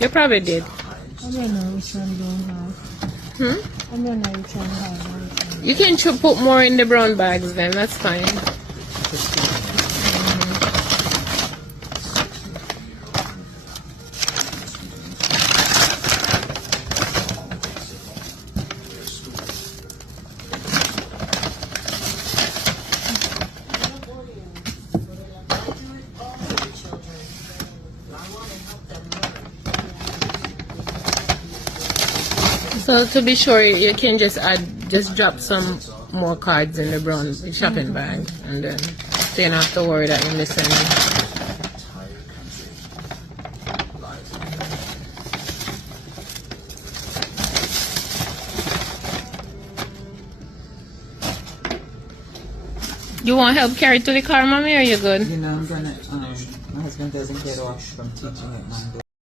You probably did. I don't know which one don't have. I don't know which one have and which one. You can put more in the brown bags then, that's fine. So to be sure, you can just drop some more cards in the brown shopping bag, and then so you don't have to worry that you're missing them. You want help carry to the car, mommy, or you good? You know, I'm gonna, my husband doesn't get off from teaching at Monday.